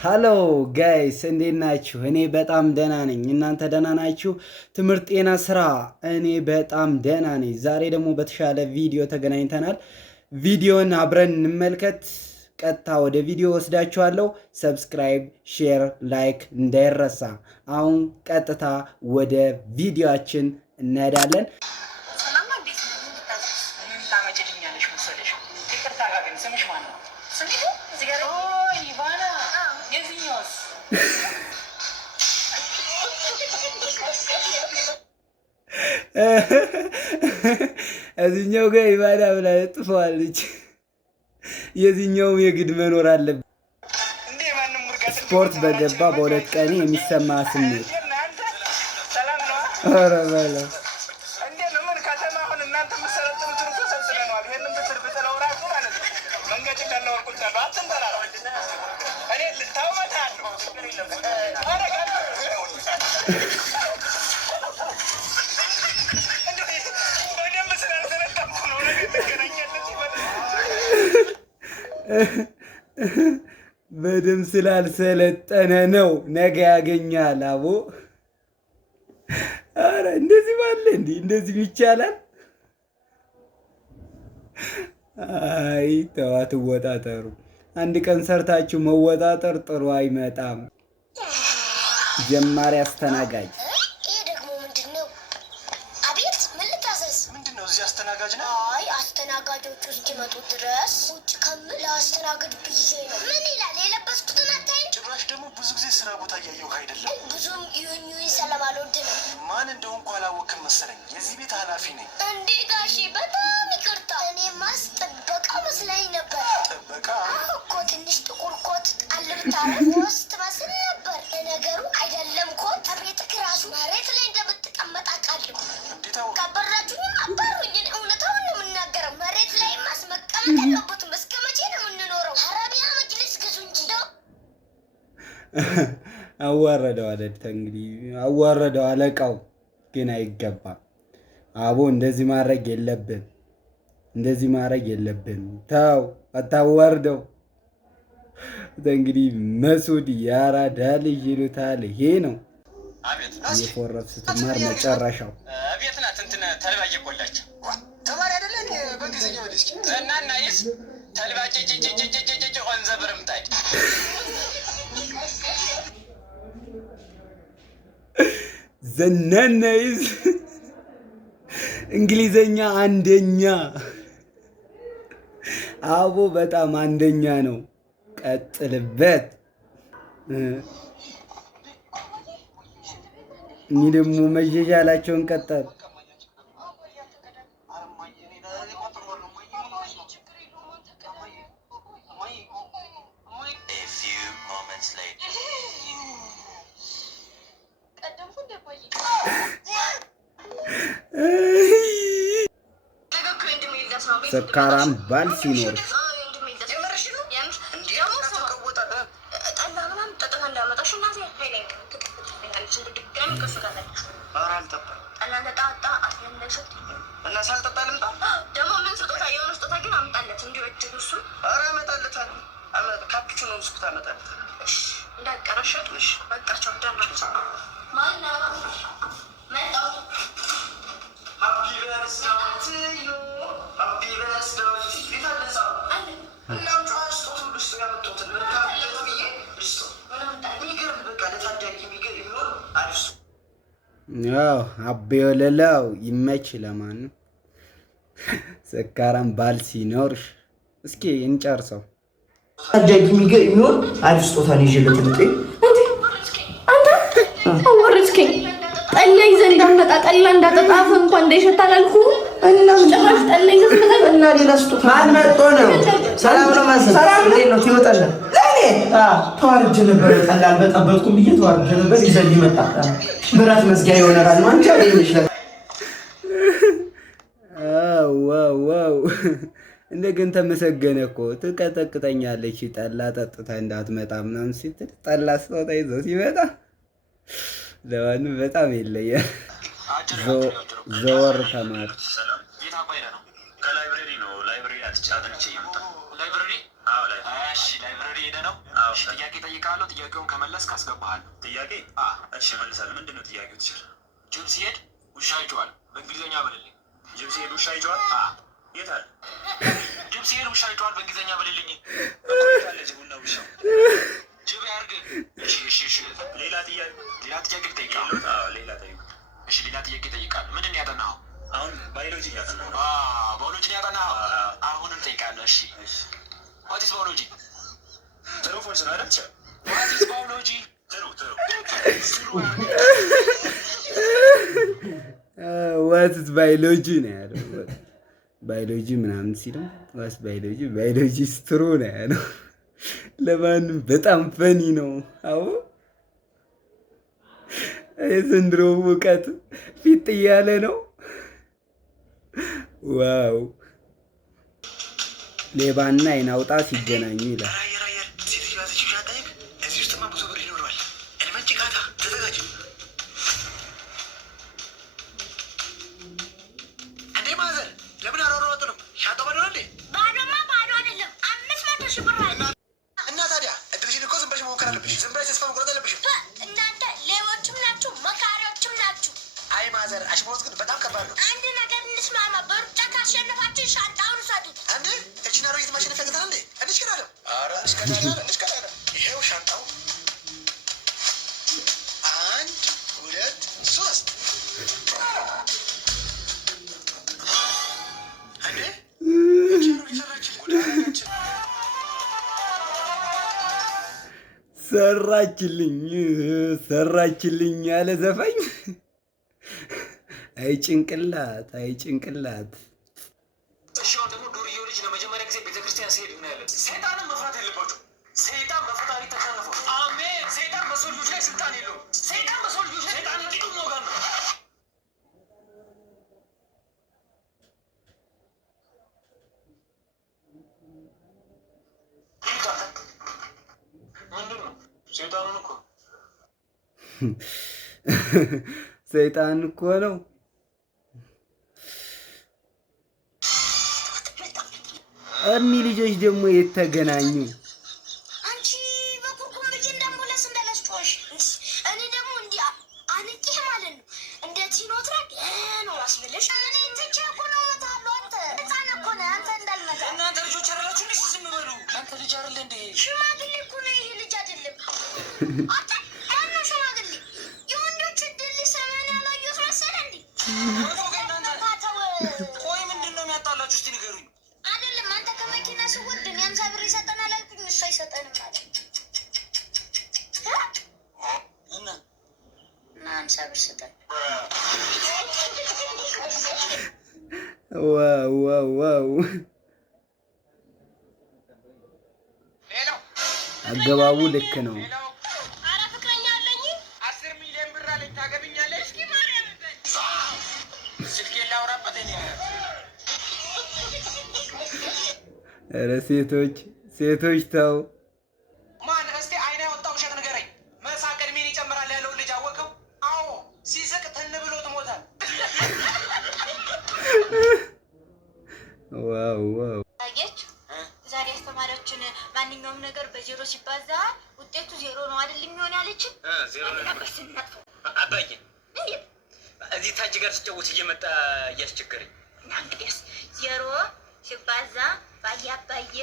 ሃሎ ጋይስ እንዴት ናችሁ? እኔ በጣም ደህና ነኝ። እናንተ ደህና ናችሁ? ትምህርት፣ ጤና፣ ስራ እኔ በጣም ደህና ነኝ። ዛሬ ደግሞ በተሻለ ቪዲዮ ተገናኝተናል። ቪዲዮን አብረን እንመልከት። ቀጥታ ወደ ቪዲዮ ወስዳችኋለሁ። ሰብስክራይብ፣ ሼር፣ ላይክ እንዳይረሳ። አሁን ቀጥታ ወደ ቪዲዮአችን እንሄዳለን። እዚህኛው ጋር ኢባዳ ብላ ጥፈዋለች። የዚህኛውም የግድ መኖር አለበት። ስፖርት በገባ በሁለት ቀን የሚሰማ ስሜት ኧረ በለው በደም ስላልሰለጠነ ነው ነገ ያገኛል። አቦ አረ እንደዚህ ባለ እንደዚህ ይቻላል? አይ ተዋት፣ ወጣጠሩ አንድ ቀን ሰርታችሁ መወጣጠር ጥሩ አይመጣም። ጀማሪ አስተናጋጅ አስተናጋጅ ነው። አይ አስተናጋጆቹ እስኪመጡ ድረስ ቁጭ ከምል አስተናግድ ብዬ ነው። ምን ይላል የለበስኩትን አታይም? ጭራሽ ደግሞ ብዙ ጊዜ ስራ ቦታ እያየሁ አይደለም። ብዙም ዩኝ ሰላም አልወድም። ማን እንደሆንኩ አላወቅም መሰለኝ። የዚህ ቤት ኃላፊ ነኝ። እንዴ ጋሼ በጣም ይቅርታ። እኔማስ ጥበቃ መስለኝ ነበር። ጥበቃ እኮ ትንሽ ጥቁር ኮት ጣል ብታረግ ውስጥ መስል ነበር። ለነገሩ አይደለም ኮት ቤት ክራሱ መሬት ላይ እንደምትቀመጥ አውቃለሁ። ካበራችሁኝ አባሩኝ። እውነታውን ነው የምናገረው። መሬት ላይ ማስመቀመጥ ያለበትም እስከ መቼ ነው የምንኖረው? አረቢያ መጅሊስ ግዙ እንጂ። አዋረደው አለድተ እንግዲህ አዋረደው። አለቃው ግን አይገባም። አቦ እንደዚህ ማድረግ የለብን፣ እንደዚህ ማድረግ የለብን። ተው አታዋርደው። እንግዲህ መሱድ ያራዳ ልጅ ይሉታል። ይሄ ነው የፎረፍ ስትማር መጨረሻው ቤት ናት። እንትን ተልባ እየቆላች ተማሪ አይደለ በእንግሊዝኛው ዲስክ ዘናና ይስ ተልባ ጭጭጭጭጭጭ ኦን ዘ ብርምጣድ ዘናና ይስ እንግሊዘኛ አንደኛ። አቦ በጣም አንደኛ ነው። ቀጥልበት። እኔ ደግሞ መጀጃላቸውን ቀጠል። ሰካራም ባል ሲኖር አቤ ወለላው ይመች። ለማን ሰካራም ባል ሲኖርሽ እስኪ እንጨርሰው። አዳጊ የሚሆን አሪፍ ስጦታ ነው ይዤለት ልጤ። አንተ አወረድከኝ። ጠላ ይዘህ እንዳትመጣ ጠላ እንዳጠጣፍ እንኳን እንዳይሸት አላልኩህ? እና ጭራሽ ጠላ ይዘህ ትመጣለህ? እና ሌላ ስጦታ ማን መጥቶ ነው? ሰላም ነው ማሰብ። ሰላም ነው ትወጣለህ። ለኔ ተዋርጄ ነበር። ጠላ አልበጠበጥኩም ብዬ ተዋርጄ ነበር። ይዘህ ሊመጣ ብራት መዝጊያ ይሆናል ማለት ነው። ዋው እንደገን ተመሰገነ እኮ። ትቀጠቅጠኛለች ጠላ ጠጥታ እንዳትመጣ ምናምን ስትል ጠላ ስጦታ ይዞ ሲመጣ ለማንም በጣም ይለያል። ዘወር ተማር ከላይብረሪ ነው። ላይብረሪ አትጫተች ይመጣ ላይብረሪ ላይብረሪ ሄደ ነው ጥያቄ ጠይቃለሁ። ጥያቄውን ከመለስክ አስገባሃለሁ። ጥያቄ? እሺ እመልሳለሁ። ምንድን ነው ጥያቄው? ትችል ጅብ ሲሄድ ውሻ ይጮሃል። በእንግሊዝኛ በልልኝ። ጅብ ሲሄድ ውሻ ይጮሃል? የት አለ? ጅብ ሲሄድ ውሻ ይጮሃል። በእንግሊዝኛ በልልኝ። አለ ጅቡና ውሻው። ጅብ ያርግ። እሺ። ሌላ ጥያቄ ጠይቃለሁ። ሌላ ጠይቅ። እሺ ሌላ ጥያቄ ጠይቃለሁ። ምንድን ነው ያጠናኸው? አሁን ባዮሎጂ ያጠናኸው? ባዮሎጂ ያጠናኸው? አሁንም ጠይቃለሁ። እሺ what is biology? ትሩ ፎልስ ነው አይደል? what is biology? ትሩ what is biology ነው ያለው። ባዮሎጂ ምናምን ሲለው what biology is true ነው ያለው። ለማንም በጣም ፈኒ ነው። አዎ የዘንድሮ እውቀት ፊት እያለ ነው። ዋው ሌባና አይን አውጣ ሲገናኙ ይላል። ማዘር አሽሙሮት ግን በጣም ከባድ ነው። አንድ ነገር እንስማማ። በሩጫ ካሸነፋችሁ ሻንጣውን ውሰዱት። አንዴ እቺና ሮይት ማሸነፍ ያገታል እንዴ? እንሽከናለም። ኧረ እንሽከናለም። ይሄው ሻንጣው 1 2 3 አንዴ ሰራችልኝ ያለ ዘፋኝ። አይ ጭንቅላት። እሺ አሁን ደግሞ ዱርዬው ልጅ ለመጀመሪያ ጊዜ ቤተክርስቲያን ሲሄድ እናያለን። ሰይጣንን መፍራት የለባቸው። ሰይጣን በፈጣሪ ተሸንፏል። አሜን። ሰይጣን በሰው ልጆች ላይ ስልጣን የለውም። ሰይጣን በሰው ልጆች ላይ ሰይጣን ጥቅም ነው ጋር ነው። ምንድን ነው? ሰይጣን እኮ ነው። እኒ ልጆች ደግሞ የተገናኙ አንቺ በኩርኩም ብዬ እንደሞለስ እንደለስቶሽ እኔ ደግሞ እንዲህ አንቂህ ማለት ነው። እንደ ሲኖትራክ ነው አስብልሽ። እኔ ትቼ እኮ ነው እመጣለሁ። አንተ ህፃን እኮ ነህ። አንተ እንዳልመጣ እናንተ ልጆች አይደላችሁ እንዴ? ዝም በሉ። አንተ ልጅ አይደለ እንዴ? ሽማግሌ እኮ ነው። ይሄ ልጅ አይደለም። አንተ ማነው ሽማግሌ? የወንዶች ድል ሰመን ያላየሁት መሰለህ እንዴ? ቆይ ምንድን ነው የሚያጣላችሁ? እስቲ ንገሩኝ። አይደለም አንተ ከመኪና ስወርድ እኔ 50 ብር ይሰጠናል አልኩኝ። እሱ አይሰጠንም አለ እና 50 ብር ስጠን። ዋው አገባቡ ልክ ነው። ኧረ ፍቅረኛ አለኝ 10 ሚሊዮን ብር አለኝ። ታገብኛለሽ? እስኪ ማርያም ስልኬን ላውራበት እኔ። ኧረ ሴቶች ተው። ማን እስቲ አይና ያወጣው ውሸት ንገረኝ። መሳቅ እድሜን ይጨምራል ያለውን ልጅ አወቀው? አዎ ሲስቅ ትን ብሎ ትሞታል። ዋው አየች ዛሬ አስተማሪያችን ማንኛውም ነገር በዜሮ ሲባዛ ውጤቱ ዜሮ ነው አይደል የሚሆን ያለችን። ዜሮ አባዬ እዚህ ታጅ ጋር ስጨውት እየመጣ እያስቸገረኝ እና እንግዲህ ዜሮ ሲባዛ ባያባየ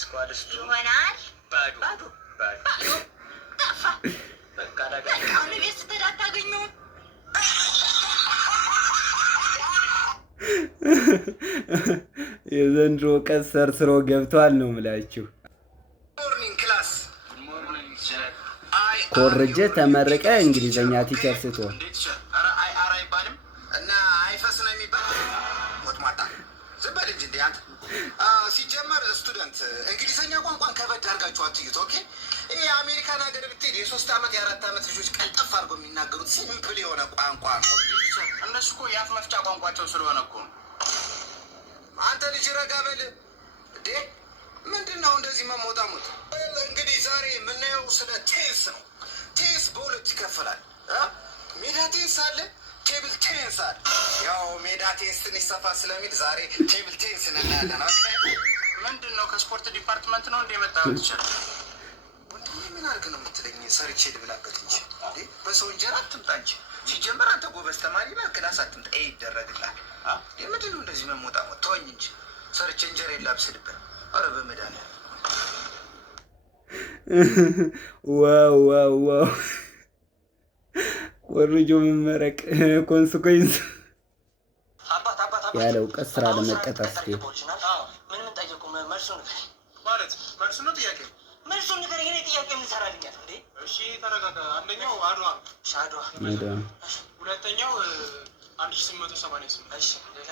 ስኳድስቱ ይሆናል ባዶ ጠፋ። በቃ አሁን ቤት ስትሄድ አታገኘውም። የዘንድሮ ቀን ሰርስሮ ገብቷል ነው የምላችሁ። ኮርጀ ተመረቀ እንግሊዘኛ ቲቸር ስትሆን አይባልም እና አይፈስ ነው የሚባል ሞትሟጣ ዝም በል እንጂ እንደ አንተ ሲጀመር ስቱደንት እንግሊዘኛ ቋንቋን ከበድ አድርጋችሁ አትዩት። ኦኬ ይሄ የአሜሪካን ሀገር ብትሄድ የ3 ዓመት የ4 ዓመት ልጆች ቀልጠፍ አድርገው የሚናገሩት ሲምፕል የሆነ ቋንቋ ነው። እነሱ እኮ የአፍ መፍቻ ቋንቋቸው ስለሆነ እኮ። አንተ ልጅ ረጋ በል እንዴ! ምንድን ነው እንደዚህ መሞጣሞጥ? እንግዲህ ዛሬ የምናየው ስለ ቴንስ ነው። ቴንስ በሁለት ይከፈላል። ሜዳ ቴንስ አለ፣ ቴብል ቴንስ አለ። ያው ሜዳ ቴንስ ትንሽ ሰፋ ስለሚል ዛሬ ቴብል ቴንስ እናያለን። ምንድን ነው ከስፖርት ዲፓርትመንት ነው እንደ የመጣሁት? ይችላል ምን አድርግ ነው የምትለኝ? ሰርቼ ልብላበት እንጂ በሰው እንጀራ አትምጣ እንጂ። ሲጀመር አንተ ጎበዝ ተማሪ ነህ፣ ክላስ አትምጣ ይደረግልሃል። ምንድን ነው እንደዚህ መሞጣሞጥ? ተወኝ እንጂ ሰርቼ እንጀራ የላብስልበት። ኧረ በመድኃኒዓለም ዋው ዋው ዋው! ኮርጆ መመረቅ ኮንስኮንስ ያለ እውቀት ስራ ለመቀጠር ስትሄድ ምንም ጠየቁ። መልሱን ማለት መልሱ ነው ጥያቄ መልሱን ነገር ይሄ ጥያቄ ምን ሰራልኛል እንዴ? እሺ ተረጋጋ። አንደኛው አድዋ ሻድዋ፣ ሁለተኛው 1888። እሺ ሌላ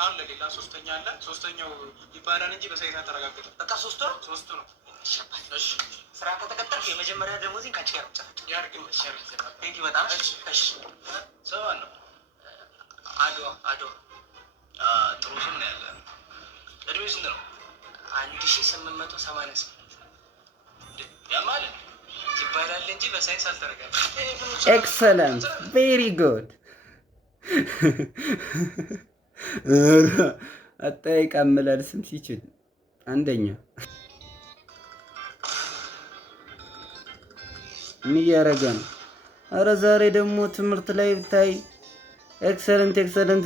አለ? ሌላ ሶስተኛ አለ። ሶስተኛው ይባላል እንጂ በሳይንስ አልተረጋገጠም። በቃ ሶስቱ ነው። እሺ ስራ ከተቀጠርክ የመጀመሪያ ደሞዜን ካንቺ ጋር ብቻ ያርግም። እሺ ቴንኪ በጣም እሺ። ሰው ነው አድዋ ጥሩ ስም ነው ያለ። እድሜ ስንት ነው? 1888 ያማል ይባላል እንጂ በሳይንስ አልተረጋገጠም። ኤክሰለንት ቬሪ ጉድ። አጠይቃ መላል ስም ሲችል አንደኛ ምን እያደረገ ነው? አረ ዛሬ ደግሞ ትምህርት ላይ ብታይ ኤክሰለንት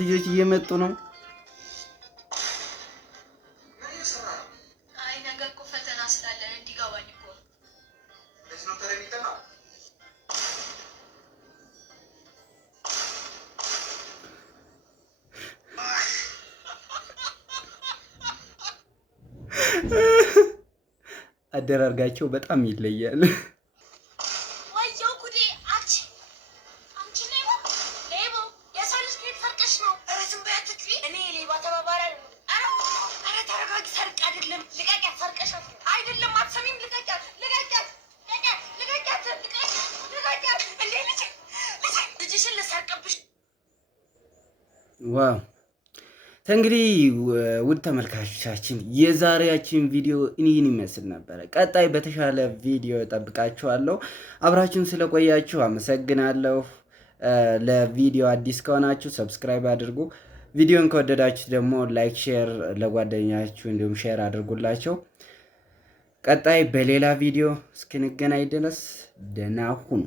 ልጆች እየመጡ ነው። አይ ነገር እኮ ፈተና ስላለን እንዲገባኝ እኮ ለዚህ ነው ተረሚተና አደራርጋቸው በጣም ይለያል። ዋው! እንግዲህ ውድ ተመልካቾቻችን የዛሬያችን ቪዲዮ ይህን ይመስል ነበረ። ቀጣይ በተሻለ ቪዲዮ ጠብቃችኋለሁ። አብራችሁን ስለቆያችሁ አመሰግናለሁ። ለቪዲዮ አዲስ ከሆናችሁ ሰብስክራይብ አድርጉ። ቪዲዮን ከወደዳችሁ ደግሞ ላይክ፣ ሼር ለጓደኛችሁ እንዲሁም ሼር አድርጉላቸው። ቀጣይ በሌላ ቪዲዮ እስክንገናኝ ድረስ ደህና ሁኑ።